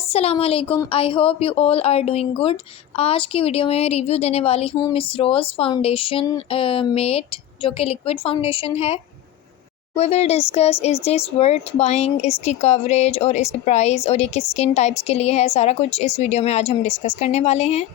अस्सलामुअलैकुम, I hope you all are doing good. आज की वीडियो में रिव्यू देने वाली हूँ मिस रोज़ फाउंडेशन मेट, जो कि लिक्विड फाउंडेशन है। We will discuss is this worth buying, इसकी कवरेज और इसकी प्राइस और ये किस स्किन टाइप्स के लिए है। सारा कुछ इस वीडियो में आज हम डिस्कस करने वाले हैं।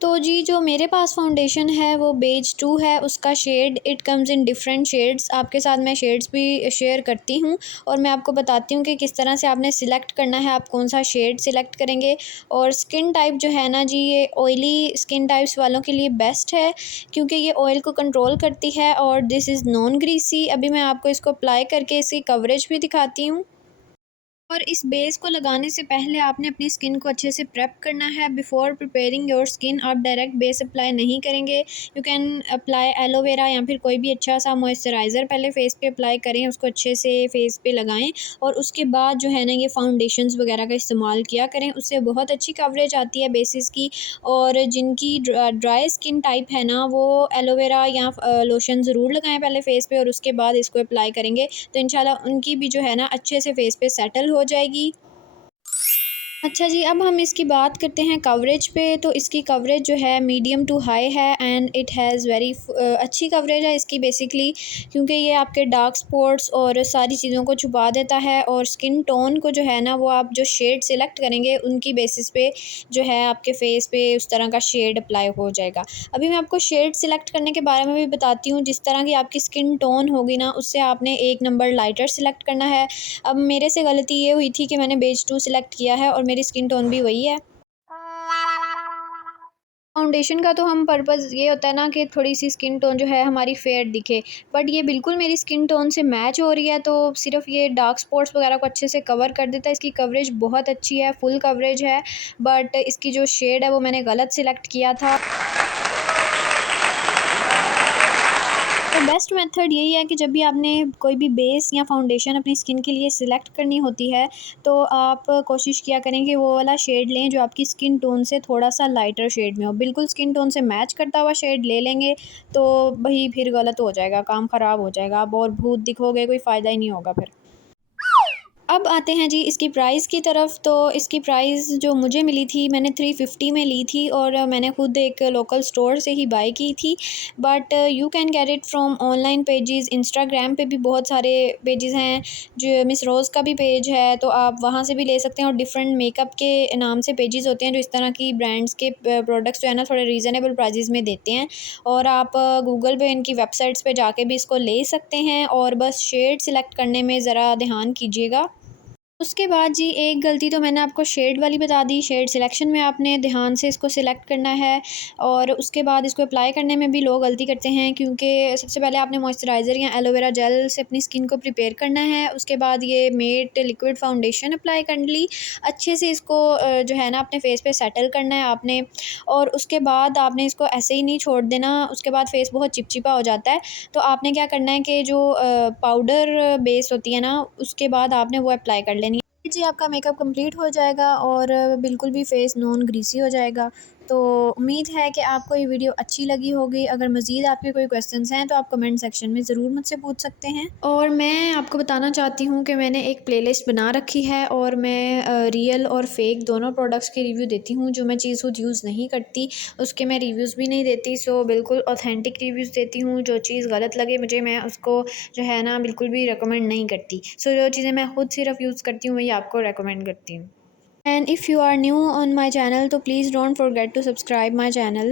तो जी, जो मेरे पास फाउंडेशन है वो बेज 2 है। उसका shade it comes in different shades. आपके साथ मैं शेड्स भी शेयर करती हूँ और मैं आपको बताती हूँ कि किस तरह से आपने सिलेक्ट करना है, आप कौन सा शेड सिलेक्ट करेंगे। और स्किन टाइप जो है ना जी, ये ऑयली स्किन टाइप्स वालों के लिए बेस्ट है क्योंकि ये ऑयल को कंट्रोल करती है और दिस इज़ नॉन ग्रीसी। अभी मैं आपको इसको अप्लाई करके इसकी कवरेज भी दिखाती हूँ। और इस बेस को लगाने से पहले आपने अपनी स्किन को अच्छे से प्रेप करना है। बिफ़ोर प्रिपेयरिंग योर स्किन आप डायरेक्ट बेस अप्लाई नहीं करेंगे। यू कैन अप्लाई एलोवेरा या फिर कोई भी अच्छा सा मॉइस्चराइज़र पहले फ़ेस पे अप्लाई करें, उसको अच्छे से फ़ेस पे लगाएं और उसके बाद जो है ना ये फाउंडेशंस वगैरह का इस्तेमाल किया करें। उससे बहुत अच्छी कवरेज आती है बेसिस की। और जिनकी ड्राई स्किन टाइप है ना, वो एलोवेरा या लोशन ज़रूर लगाएं पहले फ़ेस पे और उसके बाद इसको अप्लाई करेंगे तो इंशाल्लाह उनकी भी जो है ना अच्छे से फ़ेस पे सेटल हो जाएगी। अच्छा जी, अब हम इसकी बात करते हैं कवरेज पे। तो इसकी कवरेज जो है मीडियम टू हाई है एंड इट हैज़ वेरी अच्छी कवरेज है इसकी बेसिकली, क्योंकि ये आपके डार्क स्पॉट्स और सारी चीज़ों को छुपा देता है। और स्किन टोन को जो है ना, वो आप जो शेड सेलेक्ट करेंगे उनकी बेसिस पे जो है आपके फेस पे उस तरह का शेड अप्लाई हो जाएगा। अभी मैं आपको शेड सेलेक्ट करने के बारे में भी बताती हूँ। जिस तरह की आपकी स्किन टोन होगी ना, उससे आपने एक नंबर लाइटर सेलेक्ट करना है। अब मेरे से गलती ये हुई थी कि मैंने बेज 2 सेलेक्ट किया है और मेरी स्किन टोन भी वही है। फाउंडेशन का तो हम पर्पज़ ये होता है ना कि थोड़ी-सी स्किन टोन जो है हमारी फेयर दिखे, बट ये बिल्कुल मेरी स्किन टोन से मैच हो रही है, तो सिर्फ़ ये डार्क स्पॉट्स वगैरह को अच्छे से कवर कर देता है। इसकी कवरेज बहुत अच्छी है, फुल कवरेज है, बट इसकी जो शेड है वो मैंने गलत सेलेक्ट किया था। तो बेस्ट मेथड यही है कि जब भी आपने कोई भी बेस या फाउंडेशन अपनी स्किन के लिए सिलेक्ट करनी होती है, तो आप कोशिश किया करें कि वो वाला शेड लें जो आपकी स्किन टोन से थोड़ा-सा लाइटर शेड में हो। बिल्कुल स्किन टोन से मैच करता हुआ शेड ले लेंगे तो वही फिर गलत हो जाएगा, काम ख़राब हो जाएगा, आप और भूत दिखोगे, कोई फ़ायदा ही नहीं होगा फिर। अब आते हैं जी इसकी प्राइस की तरफ। तो इसकी प्राइस जो मुझे मिली थी, मैंने 350 में ली थी और मैंने खुद एक लोकल स्टोर से ही बाय की थी। But you can get it from online pages. Instagram पे भी बहुत सारे पेजेस हैं, जो मिस रोज़ का भी पेज है, तो आप वहाँ से भी ले सकते हैं। और डिफरेंट मेकअप के नाम से पेजेस होते हैं जो इस तरह की ब्रांड्स के प्रोडक्ट्स जो है ना थोड़े रीज़नेबल प्राइजेस में देते हैं। और आप गूगल पे इनकी वेबसाइट्स पे जाके भी इसको ले सकते हैं। और बस शेड सिलेक्ट करने में ज़रा ध्यान कीजिएगा। उसके बाद जी, एक गलती तो मैंने आपको शेड वाली बता दी। शेड सिलेक्शन में आपने ध्यान से इसको सिलेक्ट करना है और उसके बाद इसको अप्लाई करने में भी लोग गलती करते हैं, क्योंकि सबसे पहले आपने मॉइस्चराइज़र या एलोवेरा जेल से अपनी स्किन को प्रिपेयर करना है। उसके बाद ये मेट लिक्विड फाउंडेशन अप्लाई कर ली। अच्छे से इसको जो है ना अपने फेस पे सेटल करना है आपने। और उसके बाद आपने इसको ऐसे ही नहीं छोड़ देना, उसके बाद फेस बहुत चिपचिपा हो जाता है। तो आपने क्या करना है कि जो पाउडर बेस होती है ना, उसके बाद आपने वो अप्लाई कर लेनी है। जी, आपका मेकअप कंप्लीट हो जाएगा और बिल्कुल भी फेस नॉन ग्रीसी हो जाएगा। तो उम्मीद है कि आपको ये वीडियो अच्छी लगी होगी। अगर मज़ीद आपके कोई क्वेश्चंस हैं तो आप कमेंट सेक्शन में ज़रूर मुझसे पूछ सकते हैं। और मैं आपको बताना चाहती हूँ कि मैंने एक प्लेलिस्ट बना रखी है और मैं रियल और फेक दोनों प्रोडक्ट्स के रिव्यू देती हूँ। जो मैं चीज़ खुद यूज़ नहीं करती उसके मैं रिव्यूज़ भी नहीं देती। सो बिल्कुल ऑथेंटिक रिव्यूज़ देती हूँ। जो चीज़ गलत लगे मुझे, मैं उसको जो है ना बिल्कुल भी रिकमेंड नहीं करती। सो जो चीज़ें मैं खुद सिर्फ यूज़ करती हूँ वही आपको रिकमेंड करती हूँ। And if you are new on my channel, तो please don't forget to subscribe my channel.